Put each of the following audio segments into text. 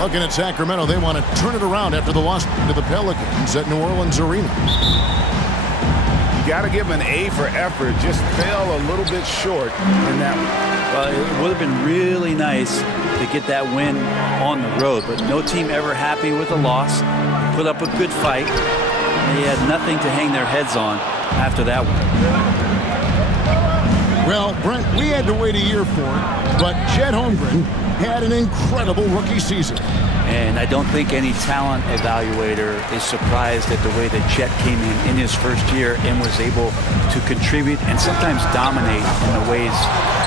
Looking at Sacramento, they want to turn it around after the loss to the Pelicans at New Orleans Arena. You got to give them an A for effort. Just fell a little bit short in that one. Well, it would have been really nice to get that win on the road, but no team ever happy with a loss. Put up a good fight. They had nothing to hang their heads on after that one. Well, Brent, we had to wait a year for it, but Chet Holmgren had an incredible rookie season. And I don't think any talent evaluator is surprised at the way that Chet came in his first year and was able to contribute and sometimes dominate in the ways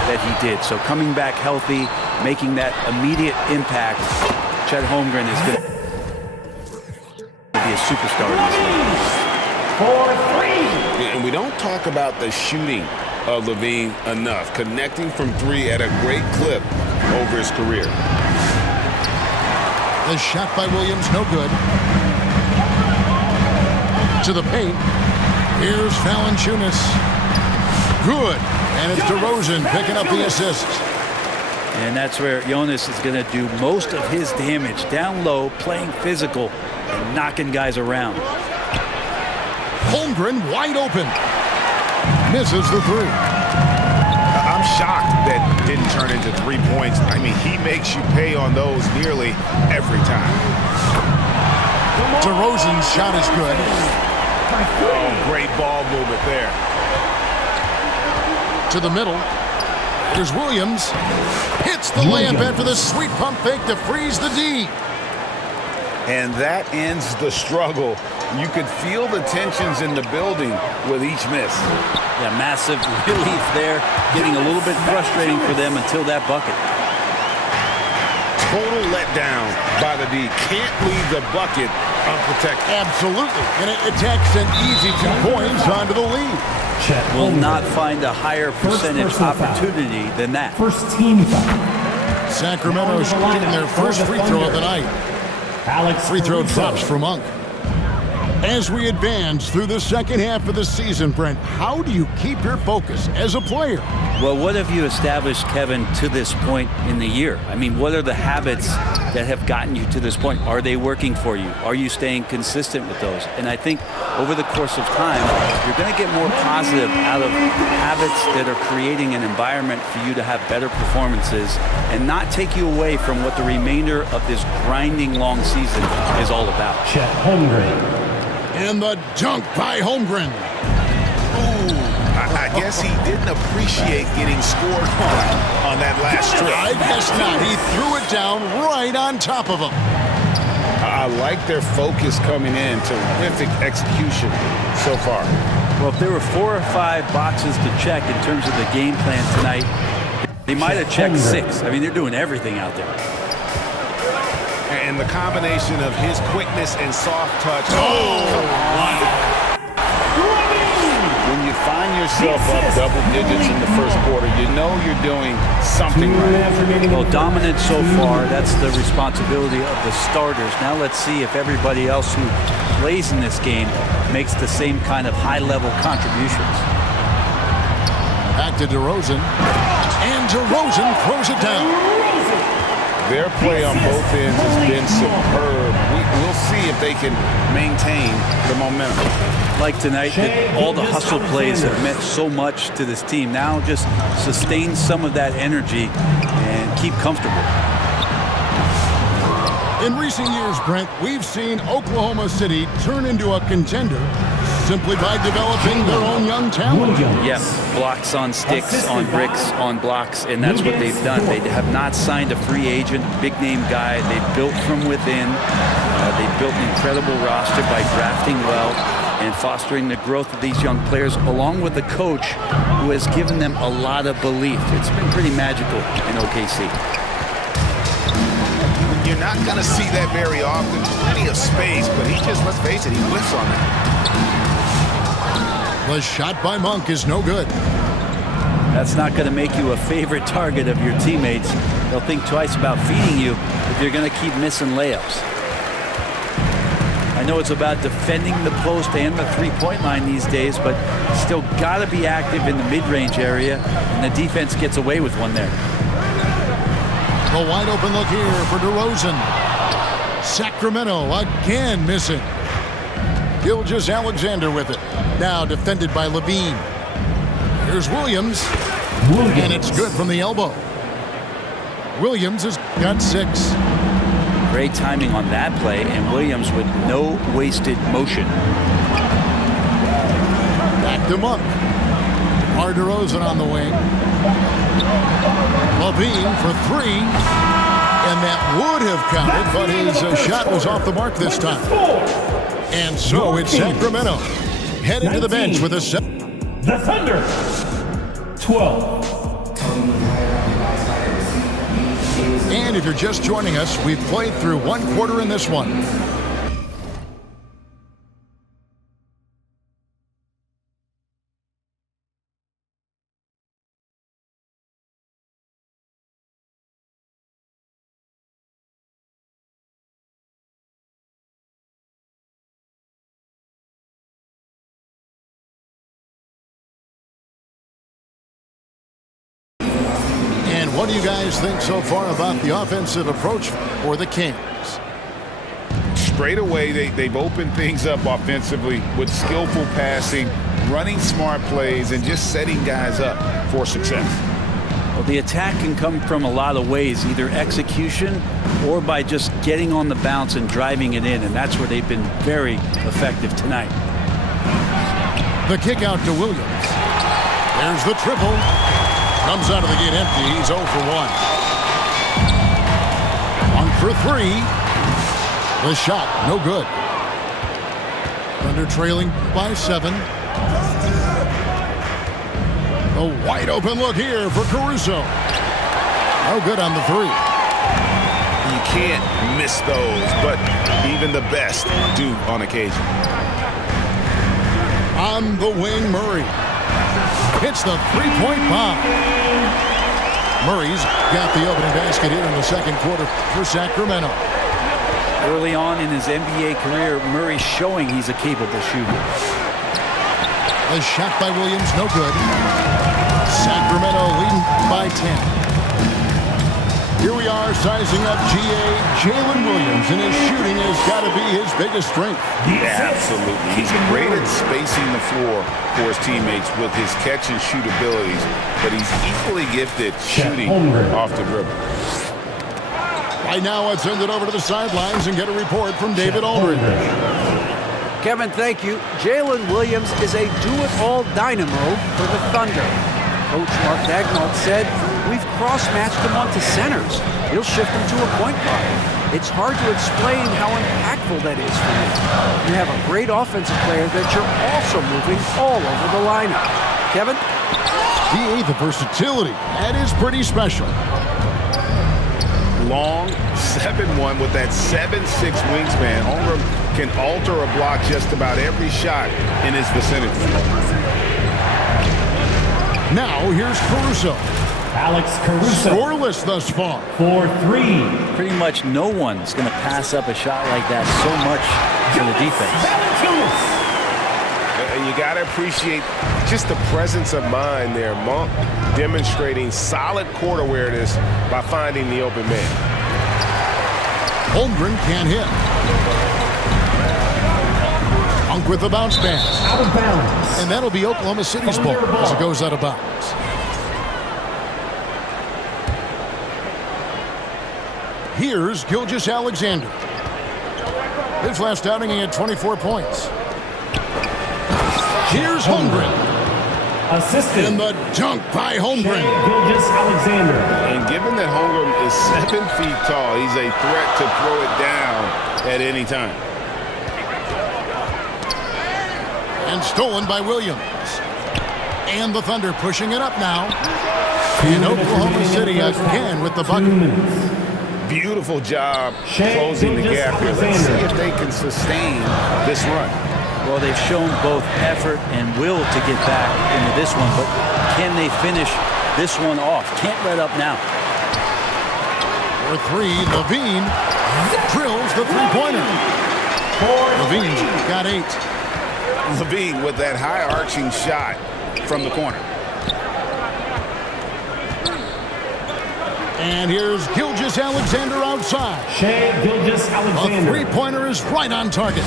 that he did. So coming back healthy, making that immediate impact, Chet Holmgren is going to be a superstar in this league. And we don't talk about the shooting of Levine enough. Connecting from three at a great clip over his career. The shot by Williams, no good. To the paint. Here's Valanciunas. Good. And it's DeRozan picking up the assist. And that's where Jonas is going to do most of his damage. Down low, playing physical, and knocking guys around. Holmgren wide open. Misses the three. I'm shocked that didn't turn into 3 points. I mean, he makes you pay on those nearly every time. DeRozan's shot is good. Oh, great ball movement there. To the middle. Here's Williams. Hits the layup after the sweet pump fake to freeze the D. And that ends the struggle. You could feel the tensions in the building with each miss. Yeah, massive relief there. Getting a little bit frustrating for them until that bucket. Total letdown by the D. Can't leave the bucket unprotected. Absolutely. And it attacks an easy 2 points onto the lead. Will not find a higher percentage opportunity than that. First team foul. Sacramento shooting their first free throw of the night. Free throw drops for Monk. As we advance through the second half of the season, Brent, how do you keep your focus as a player? Well, what have you established, Kevin, to this point in the year? I mean, what are the habits that have gotten you to this point? Are they working for you? Are you staying consistent with those? And I think over the course of time, you're going to get more positive out of habits that are creating an environment for you to have better performances and not take you away from what the remainder of this grinding long season is all about. Chet Holmgren. And the dunk by Holmgren. Ooh, I guess he didn't appreciate getting scored on that last strip. I guess not. He threw it down right on top of him. I like their focus coming in. Terrific execution so far. Well, if there were 4 or 5 boxes to check in terms of the game plan tonight, they might have checked 6. I mean, they're doing everything out there. And the combination of his quickness and soft touch. Oh! When you find yourself up double digits in the first quarter, you know you're doing something right. Well, dominant so far. That's the responsibility of the starters. Now let's see if everybody else who plays in this game makes the same kind of high-level contributions. Back to DeRozan. And DeRozan throws it down. Their play on both ends has been superb. We'll see if they can maintain the momentum. Like tonight, that all the hustle plays have meant so much to this team. Now just sustain some of that energy and keep comfortable. In recent years, Brent, we've seen Oklahoma City turn into a contender simply by developing their own young talent. Yes, blocks on sticks, on bricks, on blocks, and that's what they've done. They have not signed a free agent, big-name guy. They built from within. They built an incredible roster by drafting well and fostering the growth of these young players, along with the coach who has given them a lot of belief. It's been pretty magical in OKC. You're not going to see that very often. Plenty of space, but he just, let's face it, he whiffs on that. The shot by Monk is no good. That's not going to make you a favorite target of your teammates. They'll think twice about feeding you if you're going to keep missing layups. I know it's about defending the post and the three-point line these days, but still got to be active in the mid-range area, and the defense gets away with one there. A wide open look here for DeRozan. Sacramento again missing. Gilgeous-Alexander with it. Now defended by Levine. Here's Williams. And it's good from the elbow. Williams has got 6. Great timing on that play, and Williams with no wasted motion. Back to Monk. DeRozan on the wing. Levine for 3. And that would have counted, but his shot was off the mark this time. And so it's Sacramento heading to the bench with a 7. The Thunder. 12. And if you're just joining us, we've played through 1 quarter in this one. And what do you guys think so far about the offensive approach for the Kings? Straight away, they've opened things up offensively with skillful passing, running smart plays, and just setting guys up for success. Well, the attack can come from a lot of ways, either execution or by just getting on the bounce and driving it in, and that's where they've been very effective tonight. The kick out to Williams. There's the triple. Comes out of the gate empty. He's 0 for 1. 1 for 3. The shot, no good. Thunder trailing by 7. A wide open look here for Caruso. No good on the 3. You can't miss those, but even the best do on occasion. On the wing, Murray. Hits the three-point bomb. Murray's got the opening basket here in the second quarter for Sacramento. Early on in his NBA career, Murray's showing he's a capable shooter. The shot by Williams, no good. Sacramento leading by 10. Here we are sizing up Jalen Williams, and his shooting has got to be his biggest strength. Yeah, absolutely. He's great at spacing the floor for his teammates with his catch and shoot abilities, but he's equally gifted shooting off the dribble. Right now, let's send it over to the sidelines and get a report from David Aldridge. Kevin, thank you. Jalen Williams is a do-it-all dynamo for the Thunder. Coach Mark Daigneault said, "We've cross-matched him onto centers. He'll shift him to a point guard. It's hard to explain how impactful that is for you. You have a great offensive player that you're also moving all over the lineup." Kevin? The versatility. That is pretty special. Long 7'1" with that 7'6" wingspan. Holmgren can alter a block just about every shot in his vicinity. Now here's Caruso. Alex Caruso. Scoreless thus far. For 3. Pretty much no one's going to pass up a shot like that so much to the defense. And you got to appreciate just the presence of mind there. Monk demonstrating solid court awareness by finding the open man. Holmgren can't hit. Monk with the bounce pass. Out of bounds. And that'll be Oklahoma City's ball as it goes out of bounds. Here's Gilgeous-Alexander. His last outing, he had 24 points. Here's Holmgren. Assisted. And the dunk by Holmgren. Gilgeous-Alexander. And given that Holmgren is 7 feet tall, he's a threat to throw it down at any time. And stolen by Williams. And the Thunder pushing it up now. And Oklahoma City again with the bucket. Beautiful job closing the gap here. Let's see if they can sustain this run. Well, they've shown both effort and will to get back into this one, but can they finish this one off? Can't let up now. For 3, Levine drills the three-pointer. Levine's got 8. Levine with that high arching shot from the corner. And here's Gilgeous-Alexander outside. Shea Gilgeous-Alexander. A three-pointer is right on target.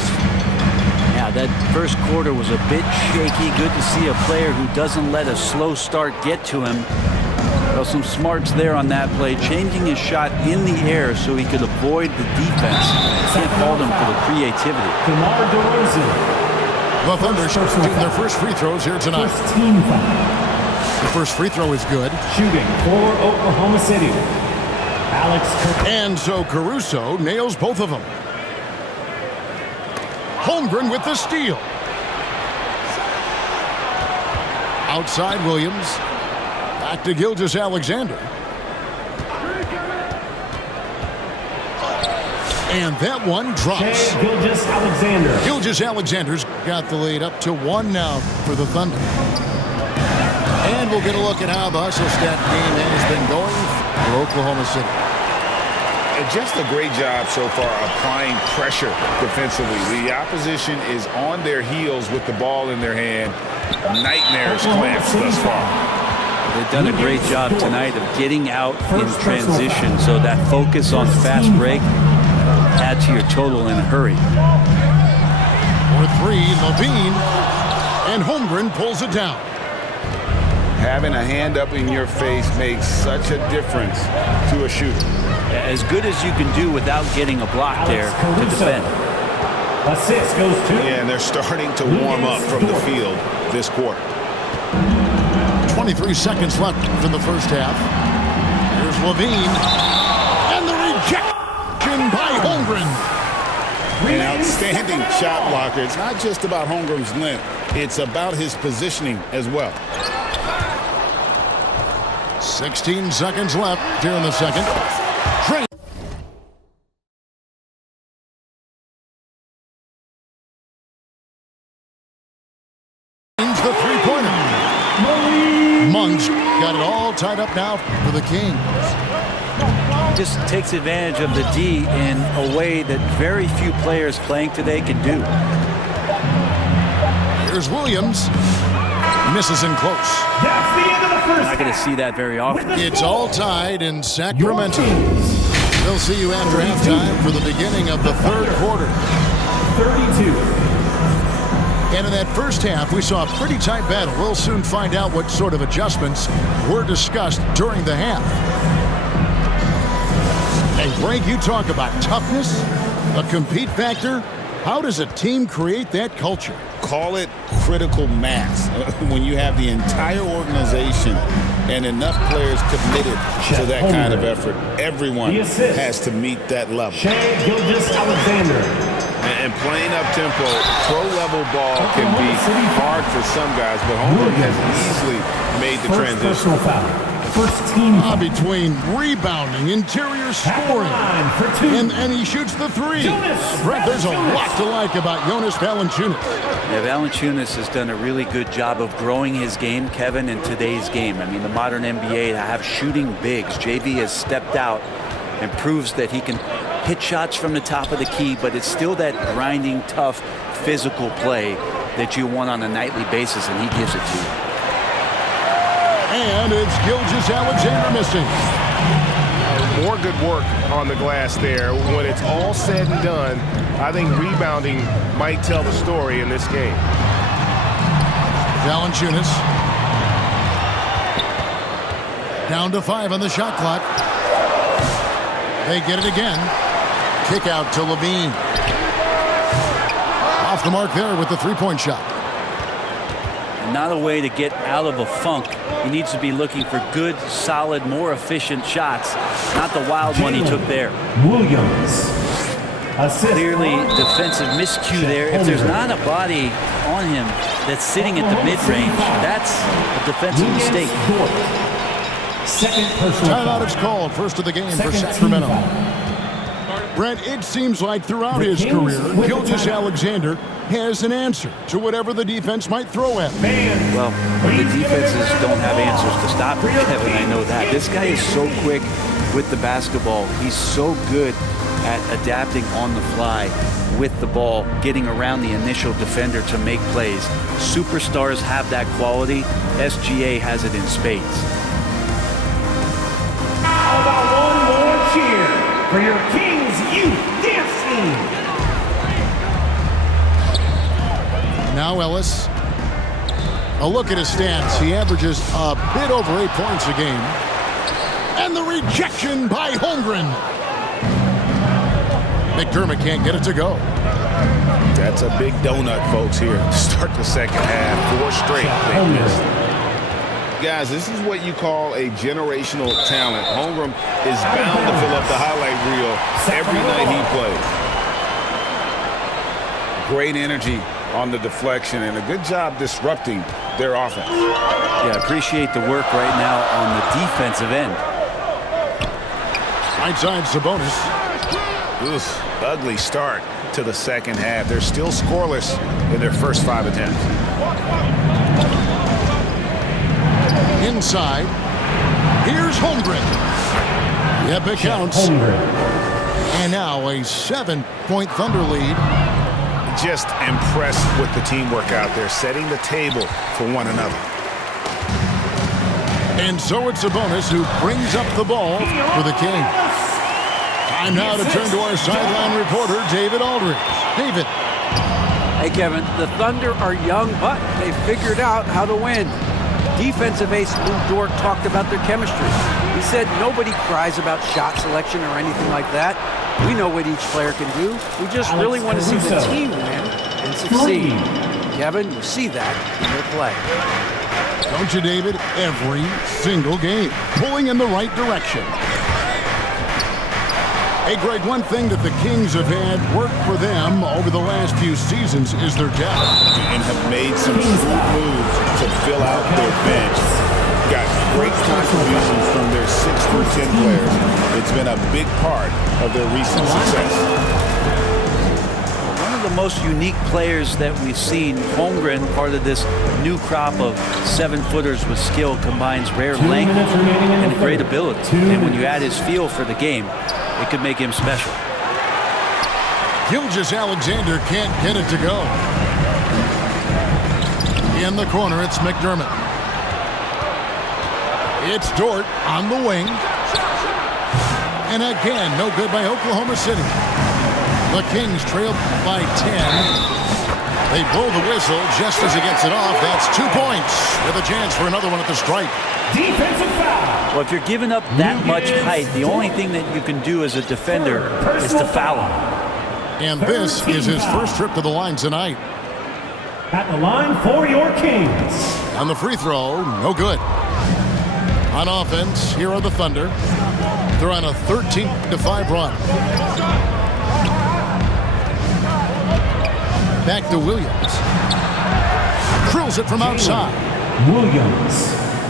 Yeah, that first quarter was a bit shaky. Good to see a player who doesn't let a slow start get to him. Well, some smarts there on that play, changing his shot in the air so he could avoid the defense. Can't fault him for the creativity. DeMar DeRozan. The Thunder shooting their first free throws here tonight. First team foul. The first free throw is good. Shooting for Oklahoma City. Alex Caruso. And so Caruso nails both of them. Holmgren with the steal. Outside Williams. Back to Gilgeous-Alexander. And that one drops. Shea Gilgeous-Alexander. Gilgeous-Alexander's got the lead up to 1 now for the Thunder. And we'll get a look at how the hustle stat game has been going for Oklahoma City. And just a great job so far applying pressure defensively. The opposition is on their heels with the ball in their hand. Nightmares collapsed thus far. They've done a great job tonight of getting out in transition, so that focus on fast break add to your total in a hurry. For three, Levine, and Holmgren pulls it down. Having a hand up in your face makes such a difference to a shooter. As good as you can do without getting a block there to defend. Assist goes to. Yeah, and they're starting to warm up from the field this quarter. 23 seconds left in the first half. Here's Levine. And the rejection by Holmgren. An outstanding shot blocker. It's not just about Holmgren's length. It's about his positioning as well. 16 seconds left here in the second. The three-pointer. Monk's got it all tied up now for the Kings. Just takes advantage of the D in a way that very few players playing today can do. Here's Williams. Misses in close. That's the end of the first. Not going to see that very often. It's all tied in Sacramento. We'll see you after halftime for the beginning of the third quarter. 32. And in that first half, we saw a pretty tight battle. We'll soon find out what sort of adjustments were discussed during the half. And Greg, you talk about toughness, a compete factor. How does a team create that culture? Call it critical mass. When you have the entire organization and enough players committed to that kind of effort, everyone has to meet that level. Shea Gilgeous-Alexander. And playing up-tempo, pro-level ball can be hard for some guys, but Holmgren has easily made the transition. Personal foul. First team foul. Between rebounding, interior scoring, and he shoots the three. Brett, there's a lot to like about Jonas Valanciunas. Yeah, Valanciunas has done a really good job of growing his game, Kevin, in today's game. I mean, the modern NBA to have shooting bigs. JV has stepped out and proves that he can hit shots from the top of the key, but it's still that grinding, tough, physical play that you want on a nightly basis, and he gives it to you. And it's Gilgeous-Alexander missing. More good work on the glass there. When it's all said and done, I think rebounding might tell the story in this game. Valanciunas. Down to 5 on the shot clock. They get it again. Kick out to Levine. Off the mark there with the three-point shot. Not a way to get out of a funk. He needs to be looking for good, solid, more efficient shots, not the wild one he took there. Williams. Assist. Clearly defensive miscue there. If there's not a body on him that's sitting at the mid-range, that's a defensive mistake. Second personal foul. Timeout is called. First of the game for Sacramento. Brent, it seems like throughout his career, Gilgeous-Alexander has an answer to whatever the defense might throw at him. Well, the defenses don't have answers to stop him, Kevin. I know that. This guy is so quick with the basketball. He's so good at adapting on the fly with the ball, getting around the initial defender to make plays. Superstars have that quality. SGA has it in spades. How about for your Kings Youth Dance Team. Now Ellis. A look at his stats. He averages a bit over 8 points a game. And the rejection by Holmgren. McDermott can't get it to go. That's a big donut, folks, here to start the second half. 4 straight they missed. Guys, this is what you call a generational talent. Holmgren is bound to fill up the highlight reel every night he plays. Great energy on the deflection and a good job disrupting their offense. Yeah, appreciate the work right now on the defensive end. Right side Sabonis. Ugly start to the second half. They're still scoreless in their first 5 attempts. Inside. Here's Holmgren. Yep, it counts. And now a 7-point Thunder lead. Just impressed with the teamwork out there, setting the table for one another. And so it's Sabonis who brings up the ball for the Kings. Time now to turn to our sideline reporter, David Aldridge. David. Hey, Kevin, the Thunder are young, but they figured out how to win. Defensive ace Lou Dort talked about their chemistry. He said nobody cries about shot selection or anything like that. We know what each player can do. We just really want to see the team win and succeed. Kevin, you see that in their play. Don't you, David? Every single game. Pulling in the right direction. Hey, Greg, one thing that the Kings have had work for them over the last few seasons is their depth. And have made some smooth moves to fill out their bench. Got great contributions from their 6 through 10 players. It's been a big part of their recent success. One of the most unique players that we've seen, Holmgren, part of this new crop of 7-footers with skill, combines rare length and great ability. And when you add his feel for the game, it could make him special. Gilgeous-Alexander can't get it to go. In the corner, it's McDermott. It's Dort on the wing. And again, no good by Oklahoma City. The Kings trail by 10. They blow the whistle just as he gets it off. That's 2 points with a chance for another one at the stripe. Defensive foul. Well, if you're giving up that much height, the only thing that you can do as a defender is to foul him. And this is his first trip to the line tonight. At the line for your Kings. On the free throw, no good. On offense, here are the Thunder. They're on a 13-5 run. Back to Williams. Drills it from outside.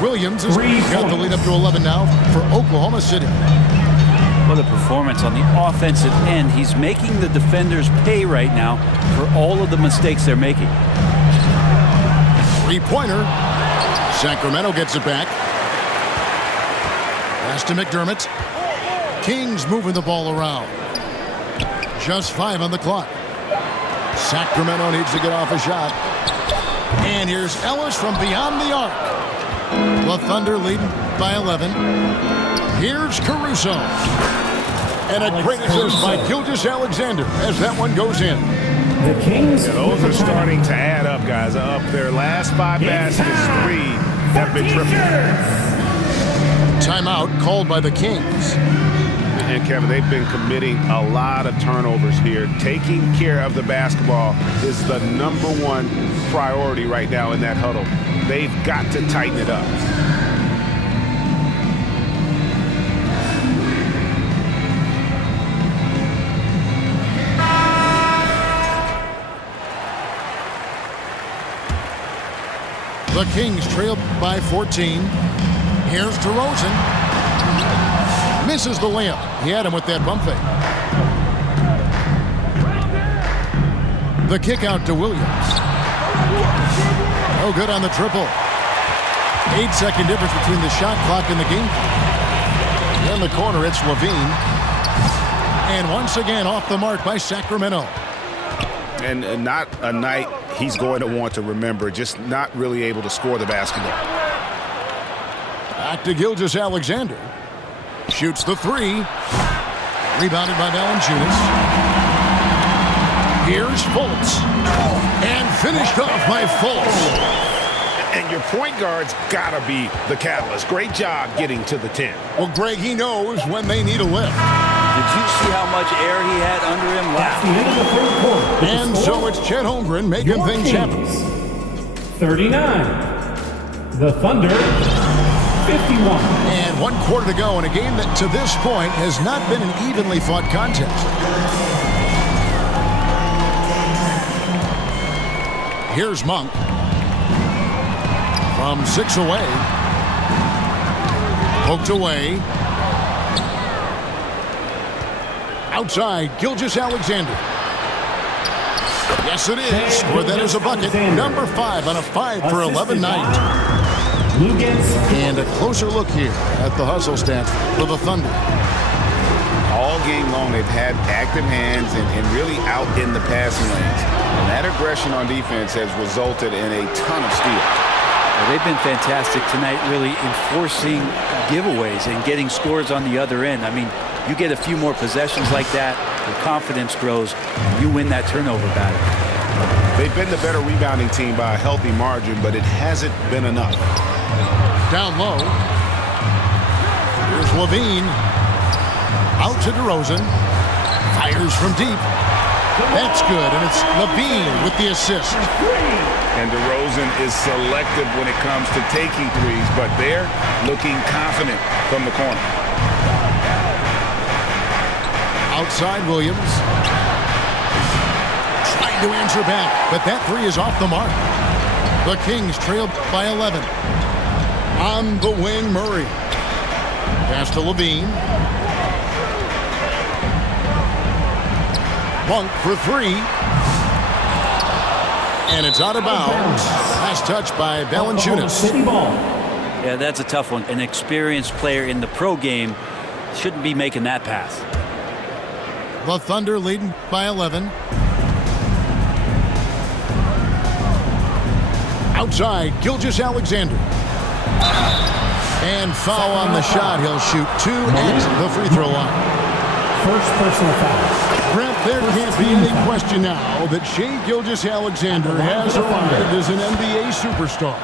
Williams has got the lead up to 11 now for Oklahoma City. What a performance on the offensive end. He's making the defenders pay right now for all of the mistakes they're making. Three-pointer. Sacramento gets it back. Pass to McDermott. Kings moving the ball around. Just 5 on the clock. Sacramento needs to get off a shot. And here's Ellis from beyond the arc. The Thunder leading by 11. Here's Caruso. And a great assist by Gilgeous-Alexander as that one goes in. The Kings. Those are starting to add up, guys. Up their last 5 baskets, 3 have been triple. Timeout called by the Kings. And Kevin, they've been committing a lot of turnovers here. Taking care of the basketball is the #1 priority right now in that huddle. They've got to tighten it up. The Kings trail by 14. Here's DeRozan. Misses the layup. He had him with that bump fake. The kick out to Williams. No good on the triple. 8-second difference between the shot clock and the game clock. In the corner, it's Levine. And once again, off the mark by Sacramento. And not a night he's going to want to remember, just not really able to score the basketball. Back to Gilgeous-Alexander. Shoots the 3. Rebounded by Valanciunas. Here's Fultz. And finished off by Fultz. And your point guard's got to be the catalyst. Great job getting to the 10. Well, Greg, he knows when they need a lift. Did you see how much air he had under him? That's the end of the third quarter. And so it's Chet Holmgren making Your things happen. Kings, 39. The Thunder, 51. And 1 quarter to go in a game that to this point has not been an evenly fought contest. Here's Monk. From 6 away. Poked away. Outside, Gilgeous-Alexander. Yes, it is. Or that is a bucket. Number 5 on a 5 for 11 night. And a closer look here at the hustle stats for the Thunder. All game long, they've had active hands and really out in the passing lanes. And that aggression on defense has resulted in a ton of steals. Well, they've been fantastic tonight, really enforcing giveaways and getting scores on the other end. I mean, you get a few more possessions like that, your confidence grows, you win that turnover battle. They've been the better rebounding team by a healthy margin, but it hasn't been enough. Down low. Here's Levine. Out to DeRozan. Fires from deep. That's good, and it's Levine with the assist. And DeRozan is selective when it comes to taking threes, but they're looking confident from the corner. Outside Williams. Trying to answer back, but that 3 is off the mark. The Kings trailed by 11. On the wing, Murray. Pass to Levine. Monk for 3. And it's out of bounds. Last touch by Valanciunas. Yeah, that's a tough one. An experienced player in the pro game shouldn't be making that pass. The Thunder leading by 11. Outside, Gilgeous-Alexander. And foul on the shot. He'll shoot 2 at the free throw line. First personal foul. Brent, there can't be any question now that Shai Gilgeous-Alexander has arrived as an NBA superstar.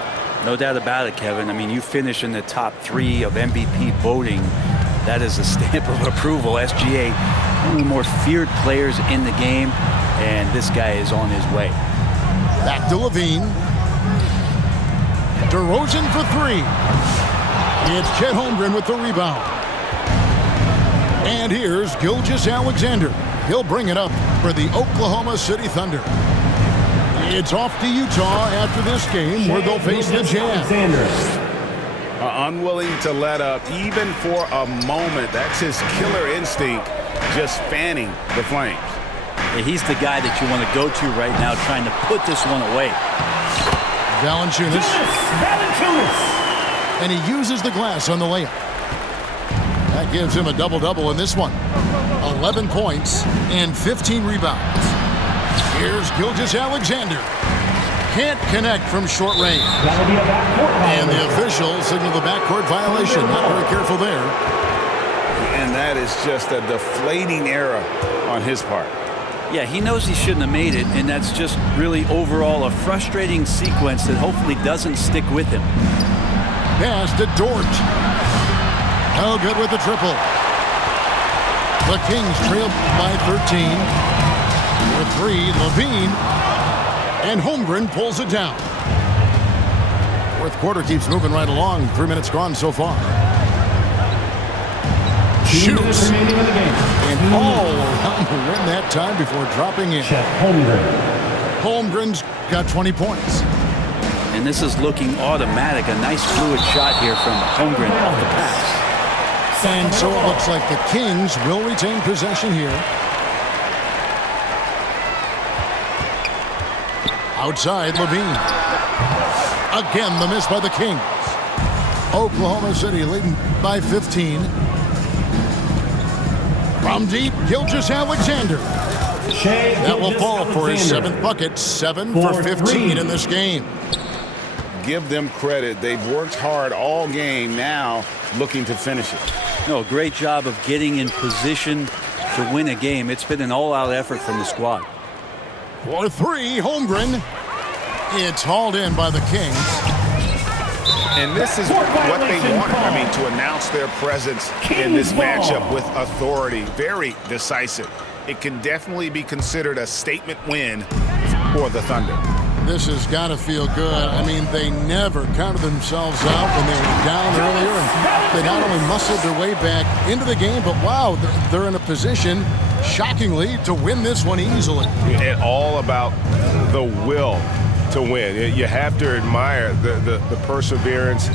No doubt about it, Kevin. I mean, you finish in the top 3 of MVP voting. That is a stamp of approval. SGA, one of the more feared players in the game, and this guy is on his way. Back to Levine. DeRozan for 3. It's Chet Holmgren with the rebound. And here's Gilgeous-Alexander. He'll bring it up for the Oklahoma City Thunder. It's off to Utah after this game where they'll face the Jazz. Unwilling to let up even for a moment. That's his killer instinct, just fanning the flames. Yeah, he's the guy that you want to go to right now trying to put this one away. Valanciunas. And he uses the glass on the layup. That gives him a double-double in this one. 11 points and 15 rebounds. Here's Gilgeous-Alexander. Can't connect from short range. That'll be a backcourt violation. And the official signaled the backcourt violation. Not very careful there. And that is just a deflating error on his part. Yeah, he knows he shouldn't have made it, and that's just really overall a frustrating sequence that hopefully doesn't stick with him. Pass to Dort. Oh, good with the triple. The Kings trailed by 13. With 3, Levine. And Holmgren pulls it down. Fourth quarter keeps moving right along. 3 minutes gone so far. 2 minutes Shoots. remaining in the game. And all around the rim that time before dropping in. Chet Holmgren. Holmgren's got 20 points. And this is looking automatic. A nice fluid shot here from Holmgren off the pass. And so it looks like the Kings will retain possession here. Outside, Levine. Again, the miss by the Kings. Oklahoma City leading by 15. From deep, Gilgeous-Alexander. That will fall for his 7th bucket. 7 for 15 in this game. Give them credit. They've worked hard all game, now looking to finish it. No, great job of getting in position, to win a game. It's been an all-out effort from the squad. For three, Holmgren. It's hauled in by the Kings. And this is what they wanted. I mean, to announce their presence in this matchup with authority. Very decisive. It can definitely be considered a statement win for the Thunder. This has got to feel good. I mean, they never counted themselves out when they were down earlier. And they not only muscled their way back into the game, but wow, they're in a position, shockingly, to win this one easily. And all about the will to win. You have to admire the perseverance,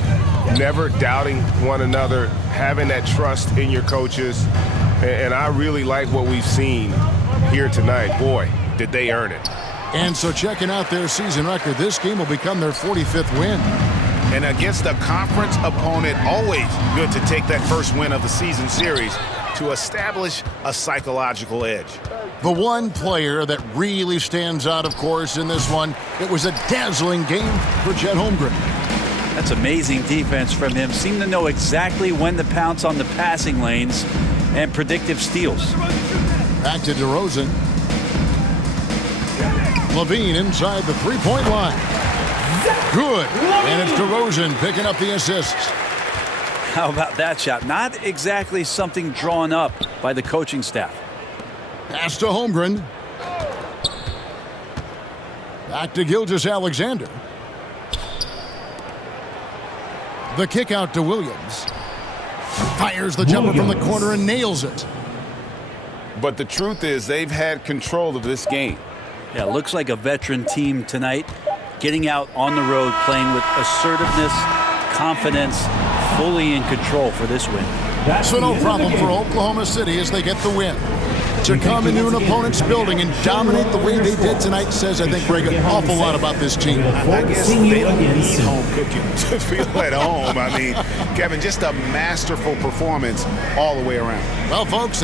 never doubting one another, having that trust in your coaches. And I really like what we've seen here tonight. Boy, did they earn it. And so checking out their season record, this game will become their 45th win. And against a conference opponent, always good to take that first win of the season series to establish a psychological edge. The one player that really stands out, of course, in this one, it was a dazzling game for Chet Holmgren. That's amazing defense from him. Seemed to know exactly when to pounce on the passing lanes and predictive steals. Back to DeRozan. Levine inside the three-point line. Good. And it's DeRozan picking up the assists. How about that shot? Not exactly something drawn up by the coaching staff. Pass to Holmgren. Back to Gilgeous-Alexander. The kick out to Williams. Fires the jumper from the corner and nails it. But the truth is they've had control of this game. Yeah, looks like a veteran team tonight, getting out on the road, playing with assertiveness, confidence, fully in control for this win. So no problem for Oklahoma City as they get the win. To come into an opponent's building and dominate the way they did tonight says, I think, Greg, an awful lot about this team. I guess they don't need home cooking to feel at home. I mean, Kevin, just a masterful performance all the way around. Well, folks,